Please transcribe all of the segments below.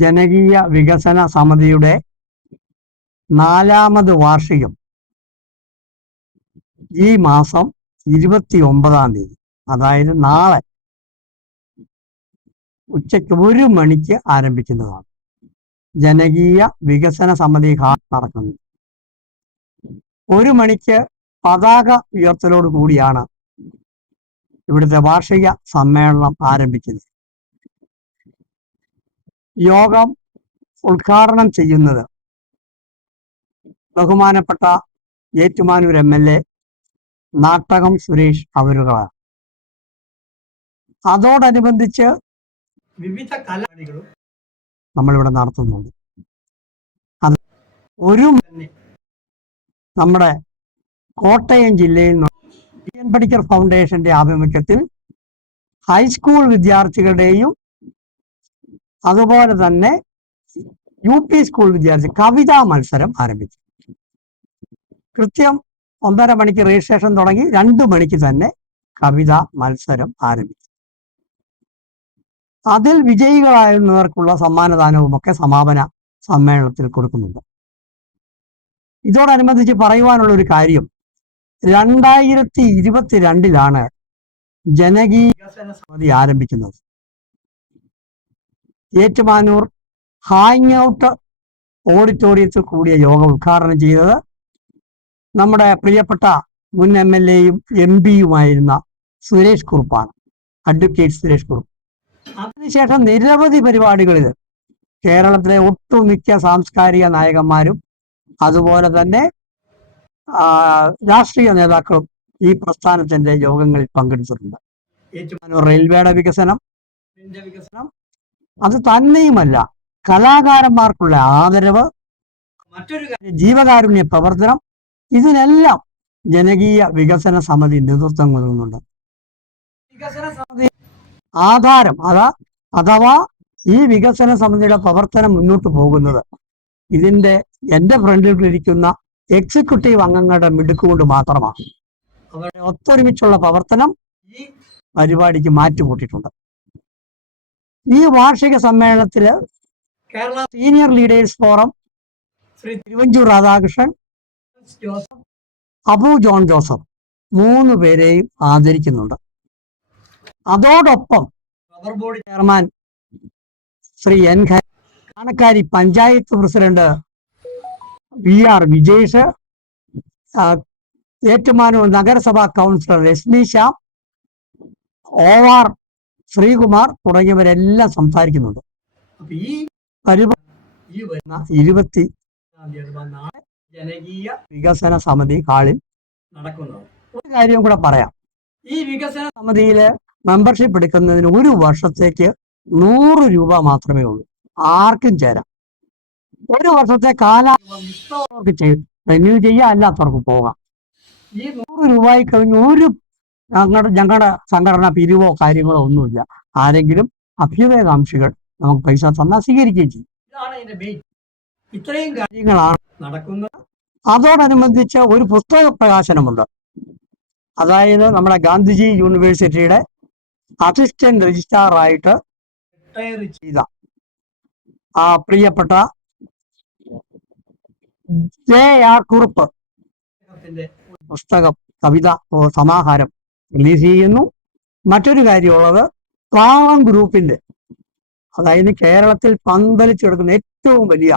ജനകീയ വികസന സമിതിയുടെ 4ാമത് വാർഷികം ഈ മാസം 29-ാം തീയതി, അതായത് നാളെ ഉച്ചയ്ക്ക് 1 മണിക്ക് ആരംഭിക്കുന്നതാണ്. ജനകീയ വികസന സമിതി നടക്കുന്നത് 1 മണിക്ക് പതാക ഉയർത്തലോട് കൂടിയാണ് ഇവിടുത്തെ വാർഷിക സമ്മേളനം ആരംഭിക്കുന്നത്. യോഗം ഉദ്ഘാടനം ചെയ്യുന്നത് ബഹുമാനപ്പെട്ട ഏറ്റുമാനൂർ MLA നാട്ടകം സുരേഷ് അവരുകളാണ്. അതോടനുബന്ധിച്ച് വിവിധ കലാപരിപാടികളും നമ്മളിവിടെ നടത്തുന്നുണ്ട്. അത് നമ്മുടെ കോട്ടയം ജില്ലയിൽ PN പണിക്കർ ഫൗണ്ടേഷന്റെ ആഭിമുഖ്യത്തിൽ ഹൈസ്കൂൾ വിദ്യാർത്ഥികളുടെയും അതുപോലെ തന്നെ UP സ്കൂൾ വിദ്യാർത്ഥി കവിതാ മത്സരം ആരംഭിച്ചു. കൃത്യം 1:30 മണിക്ക് രജിസ്ട്രേഷൻ തുടങ്ങി 2 മണിക്ക് തന്നെ കവിതാ മത്സരം ആരംഭിച്ചു. അതിൽ വിജയികളായവർക്കുള്ള സമ്മാനദാനവും ഒക്കെ സമാപന സമ്മേളനത്തിൽ കൊടുക്കുന്നുണ്ട്. ഇതോടനുബന്ധിച്ച് പറയുവാനുള്ള ഒരു കാര്യം, 2022 ജനകീയ വികസന സമിതി ആരംഭിക്കുന്നത്. ഏറ്റുമാനൂർ ഹാങ് ഔട്ട് ഓഡിറ്റോറിയത്തിൽ കൂടിയ യോഗം ഉദ്ഘാടനം ചെയ്തത് നമ്മുടെ പ്രിയപ്പെട്ട മുൻ MLA-യും MP-യുമായിരുന്ന സുരേഷ് കുറുപ്പാണ്, അഡ്വക്കേറ്റ് സുരേഷ് കുറുപ്പ്. അതിനുശേഷം നിരവധി പരിപാടികളിൽ കേരളത്തിലെ ഒട്ടുമിക്ക സാംസ്കാരിക നായകന്മാരും അതുപോലെ തന്നെ രാഷ്ട്രീയ നേതാക്കളും ഈ പ്രസ്ഥാനത്തിന്റെ യോഗങ്ങളിൽ പങ്കെടുത്തിട്ടുണ്ട്. ഏറ്റുമാനൂർ റെയിൽവേയുടെ വികസനം, അത് തന്നെയുമല്ല കലാകാരന്മാർക്കുള്ള ആദരവ്, മറ്റൊരു ജീവകാരുണ്യ പ്രവർത്തനം, ഇതിനെല്ലാം ജനകീയ വികസന സമിതി നേതൃത്വം നൽകുന്നുണ്ട്. വികസന സമിതി ആധാരം അഥവാ ഈ വികസന സമിതിയുടെ പ്രവർത്തനം മുന്നോട്ട് പോകുന്നത് എൻ്റെ ഫ്രണ്ടിലിരിക്കുന്ന എക്സിക്യൂട്ടീവ് അംഗങ്ങളുടെ മിടുക്കുകൊണ്ട് മാത്രമാണ്. അവരുടെ ഒത്തൊരുമിച്ചുള്ള പ്രവർത്തനം ഈ പരിപാടിക്ക് മാറ്റുകൂട്ടിയിട്ടുണ്ട്. ഈ വാർഷിക സമ്മേളനത്തില് Kerala senior leaders forum Shri Thiruvanchoor Radhakrishnan, Abu John Joseph 3 പേരെയും ആദരിക്കുന്നുണ്ട്. അതോടൊപ്പം rubber board chairman Shri N. Kanakkari panchayat president VR Vijesh, Ettumanoor നഗരസഭാ കൗൺസിലർ രശ്മി ശ്യാം, OR ശ്രീകുമാർ തുടങ്ങിയവരെല്ലാം സംസാരിക്കുന്നുണ്ട്. ഈ പരിപാടി 20 ജനകീയ വികസന സമിതി ഹാളിൽ നടക്കുന്നത്. ഒരു കാര്യം കൂടെ പറയാം, ഈ വികസന സമിതിയില് മെമ്പർഷിപ്പ് എടുക്കുന്നതിന് 1 വർഷത്തേക്ക് 100 രൂപ മാത്രമേ ഉള്ളൂ. ആർക്കും ചേരാം. 1 വർഷത്തെ കാലാവധി റിന്യൂ ചെയ്യാം, അല്ലാത്തവർക്ക് പോകാം. ഈ 100 രൂപയിൽ കഴിഞ്ഞ് ഞങ്ങളുടെ സംഘടന പിരിവോ കാര്യങ്ങളോ ഒന്നുമില്ല. ആരെങ്കിലും അഭ്യുദയകാംക്ഷികൾ നമുക്ക് പൈസ തന്നാൽ സ്വീകരിക്കുകയും ചെയ്യും. ഇത്രയും കാര്യങ്ങളാണ് നടക്കുന്നത്. അതോടനുബന്ധിച്ച് ഒരു പുസ്തക പ്രകാശനമുണ്ട്. അതായത് നമ്മുടെ ഗാന്ധിജി യൂണിവേഴ്സിറ്റിയുടെ അസിസ്റ്റന്റ് രജിസ്ട്രാറായിട്ട് റിട്ടയർ ചെയ്ത പ്രിയപ്പെട്ട JR കുറുപ്പ് പുസ്തകം, കവിത സമാഹാരം റിലീസ് ചെയ്യുന്നു. മറ്റൊരു കാര്യമുള്ളത്, താളം ഗ്രൂപ്പിന്റെ, അതായത് കേരളത്തിൽ പന്തലിച്ചെടുക്കുന്ന ഏറ്റവും വലിയ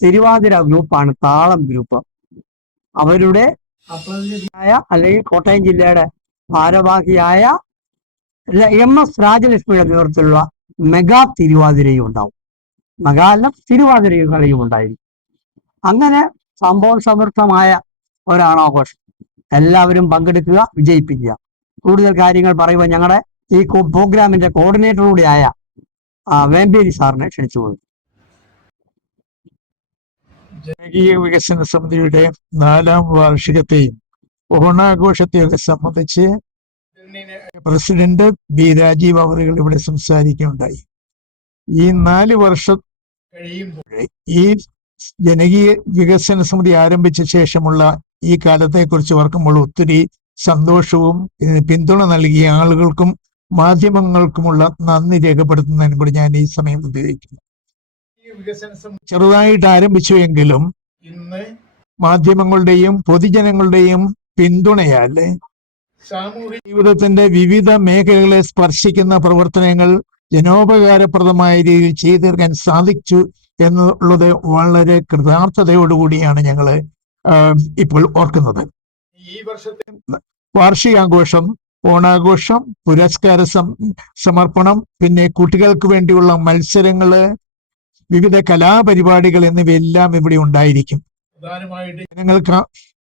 തിരുവാതിര ഗ്രൂപ്പാണ് താളം ഗ്രൂപ്പ്. അവരുടെ അല്ലെങ്കിൽ കോട്ടയം ജില്ലയുടെ ഭാരവാഹിയായ MS രാജലക്ഷ്മിയുടെ നേതൃത്വത്തിലുള്ള മെഗാ തിരുവാതിരയും ഉണ്ടാവും. മെഗാ അല്ല, തിരുവാതിര കളിയും ഉണ്ടായിരിക്കും. അങ്ങനെ സംഭവ സമൃദ്ധമായ ഒരാണാഘോഷം. എല്ലാവരും പങ്കെടുക്കുക, വിജയിപ്പിക്കുക. കൂടുതൽ കാര്യങ്ങൾ പറയുമ്പോൾ ഞങ്ങളുടെ ഈ പ്രോഗ്രാമിന്റെ കോർഡിനേറ്റർ കൂടിയായ വേമ്പേരി സാറിനെ ക്ഷണിച്ചു കൊടുക്കും. ജനകീയ വികസന സമിതിയുടെ 4ാം വാർഷികത്തെയും ഓണാഘോഷത്തെയൊക്കെ സംബന്ധിച്ച് പ്രസിഡന്റ് B. രാജീവ് അവറുകൾ ഇവിടെ സംസാരിക്കുകയുണ്ടായി. ഈ 4 വർഷം കഴിയുമ്പോൾ ഈ ജനകീയ വികസന സമിതി ആരംഭിച്ച ശേഷമുള്ള ഈ കാലത്തെക്കുറിച്ച് ഓർക്കുമ്പോൾ ഒത്തിരി സന്തോഷവും പിന്തുണ നൽകിയ ആളുകൾക്കും മാധ്യമങ്ങൾക്കുമുള്ള നന്ദി രേഖപ്പെടുത്തുന്നതിന് കൂടി ഞാൻ ഈ സമയം ഉപയോഗിക്കുന്നു. ചെറുതായിട്ട് ആരംഭിച്ചുവെങ്കിലും ഇന്ന് മാധ്യമങ്ങളുടെയും പൊതുജനങ്ങളുടെയും പിന്തുണയാൽ സാമൂഹിക ജീവിതത്തിന്റെ വിവിധ മേഖലകളെ സ്പർശിക്കുന്ന പ്രവർത്തനങ്ങൾ ജനോപകാരപ്രദമായ രീതിയിൽ ചെയ്തു തീർക്കാൻ സാധിച്ചു എന്നുള്ളത് വളരെ കൃതാർത്ഥതയോടുകൂടിയാണ് ഞങ്ങൾ ഇപ്പോൾ ഓർക്കുന്നത്. ഈ വർഷത്തെ വാർഷികാഘോഷം, ഓണാഘോഷം, പുരസ്കാര സമർപ്പണം, പിന്നെ കുട്ടികൾക്ക് വേണ്ടിയുള്ള മത്സരങ്ങള്, വിവിധ കലാപരിപാടികൾ എന്നിവയെല്ലാം ഇവിടെ ഉണ്ടായിരിക്കും. പ്രധാനമായിട്ട് ജനങ്ങൾക്ക്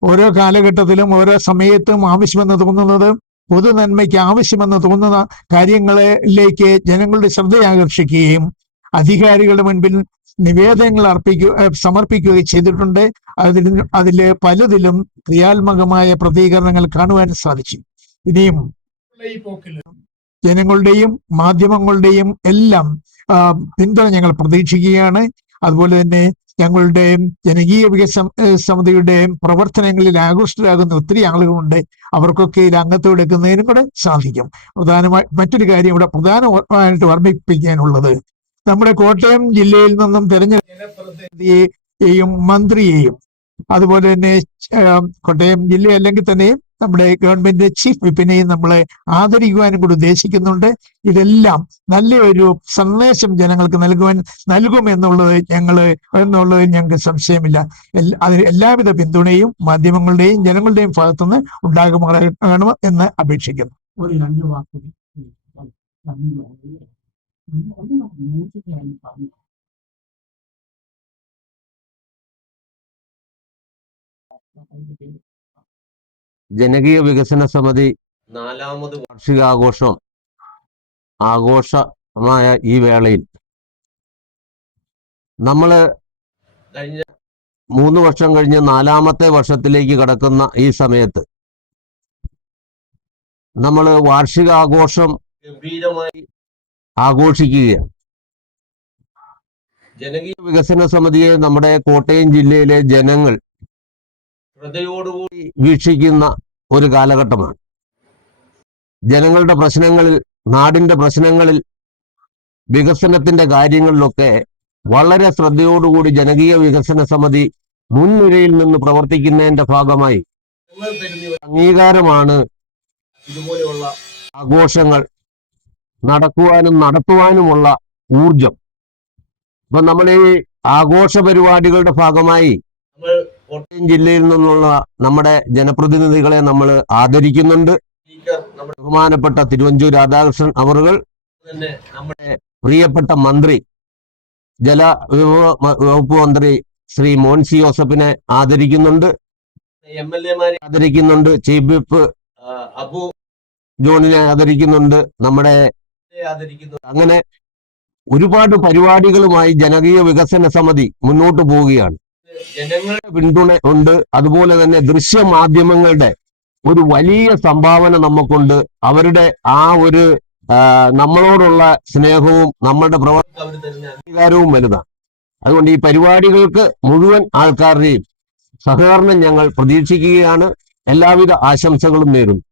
ഓരോ കാലഘട്ടത്തിലും ഓരോ സമയത്തും ആവശ്യമെന്ന് തോന്നുന്നത്, പൊതു നന്മയ്ക്ക് ആവശ്യമെന്ന് തോന്നുന്ന കാര്യങ്ങളിലേക്ക് ജനങ്ങളുടെ ശ്രദ്ധയാകർഷിക്കുകയും അധികാരികളുടെ മുൻപിൽ നിവേദനങ്ങൾ സമർപ്പിക്കുകയും ചെയ്തിട്ടുണ്ട്. അതില് പലതിലും ക്രിയാത്മകമായ പ്രതികരണങ്ങൾ കാണുവാൻ സാധിച്ചു. ഇനിയും ജനങ്ങളുടെയും മാധ്യമങ്ങളുടെയും എല്ലാം പിന്തുണ ഞങ്ങൾ പ്രതീക്ഷിക്കുകയാണ്. അതുപോലെ തന്നെ ഞങ്ങളുടെ ജനകീയ വികസന സമിതിയുടെ പ്രവർത്തനങ്ങളിൽ ആകൃഷ്ടരാകുന്ന ഒത്തിരി ആളുകളുണ്ട്. അവർക്കൊക്കെ ഇത് അംഗത്വം എടുക്കുന്നതിനും കൂടെ സാധിക്കും. മറ്റൊരു കാര്യം ഇവിടെ പ്രധാനമായിട്ട് വർദ്ധിപ്പിക്കാനുള്ളത്, നമ്മുടെ കോട്ടയം ജില്ലയിൽ നിന്നും തെരഞ്ഞെടുത്ത ജനപ്രതിനിധിയെയും മന്ത്രിയെയും അതുപോലെ തന്നെ കോട്ടയം ജില്ല അല്ലെങ്കിൽ തന്നെ നമ്മുടെ ഗവൺമെന്റ് ചീഫ് വിപ്പിനെയും നമ്മളെ ആദരിക്കുവാനും കൂടി ഉദ്ദേശിക്കുന്നുണ്ട്. ഇതെല്ലാം നല്ലൊരു സന്ദേശം ജനങ്ങൾക്ക് നൽകുമെന്നുള്ളതിൽ ഞങ്ങൾക്ക് സംശയമില്ല. അതിന് എല്ലാവിധ പിന്തുണയും മാധ്യമങ്ങളുടെയും ജനങ്ങളുടെയും ഭാഗത്തുനിന്ന് ഉണ്ടാകുമാറാകണം എന്ന് അപേക്ഷിക്കുന്നു. ഒരു 2 വാക്ക് ജനകീയ വികസന സമിതി 4ാമത് ആഘോഷമായ ഈ വേളയിൽ നമ്മള് കഴിഞ്ഞ 3 വർഷം കഴിഞ്ഞ് 4ാമത്തെ വർഷത്തിലേക്ക് കടക്കുന്ന ഈ സമയത്ത് നമ്മൾ വാർഷികാഘോഷം ഗംഭീരമായി ആഘോഷിക്കുകയാണ്. ജനകീയ വികസന സമിതിയെ നമ്മുടെ കോട്ടയം ജില്ലയിലെ ജനങ്ങൾ ശ്രദ്ധയോടുകൂടി വീക്ഷിക്കുന്ന ഒരു കാലഘട്ടമാണ്. ജനങ്ങളുടെ പ്രശ്നങ്ങളിൽ, നാടിന്റെ പ്രശ്നങ്ങളിൽ, വികസനത്തിന്റെ കാര്യങ്ങളിലൊക്കെ വളരെ ശ്രദ്ധയോടുകൂടി ജനകീയ വികസന സമിതി മുൻനിരയിൽ നിന്ന് പ്രവർത്തിക്കുന്നതിന്റെ ഭാഗമായി അംഗീകാരമാണ് ഇതുപോലെയുള്ള ആഘോഷങ്ങൾ നടക്കുവാനും നടത്തുവാനുമുള്ള ഊർജം. അപ്പൊ നമ്മൾ ഈ ആഘോഷ പരിപാടികളുടെ ഭാഗമായി നമ്മൾ കോട്ടയം ജില്ലയിൽ നിന്നുള്ള നമ്മുടെ ജനപ്രതിനിധികളെ നമ്മൾ ആദരിക്കുന്നുണ്ട്. നമ്മുടെ ബഹുമാനപ്പെട്ട തിരുവഞ്ചൂർ രാധാകൃഷ്ണൻ അവറുകൾ, തന്നെ നമ്മുടെ പ്രിയപ്പെട്ട മന്ത്രി, ജലവിഭവ വകുപ്പ് മന്ത്രി ശ്രീ മോൻസി ജോസഫിനെ ആദരിക്കുന്നുണ്ട്. MLA-മാരെ ആദരിക്കുന്നുണ്ട്. ചീഫ് വിപ്പ് അബു ജോണിനെ ആദരിക്കുന്നുണ്ട്. നമ്മുടെ ആദരിക്കുന്നുണ്ട്. അങ്ങനെ ഒരുപാട് പരിപാടികളുമായി ജനകീയ വികസന സമിതി മുന്നോട്ട് പോവുകയാണ്. ജനങ്ങളുടെ പിന്തുണ ഉണ്ട്. അതുപോലെ തന്നെ ദൃശ്യമാധ്യമങ്ങളുടെ ഒരു വലിയ സംഭാവന നമുക്കുണ്ട്. അവരുടെ ആ ഒരു നമ്മളോടുള്ള സ്നേഹവും നമ്മളുടെ പ്രവർത്തന അംഗീകാരവും വലുതാണ്. അതുകൊണ്ട് ഈ പരിപാടികൾക്ക് മുഴുവൻ ആൾക്കാരുടെയും സഹകരണം ഞങ്ങൾ പ്രതീക്ഷിക്കുകയാണ്. എല്ലാവിധ ആശംസകളും നേരുന്നു.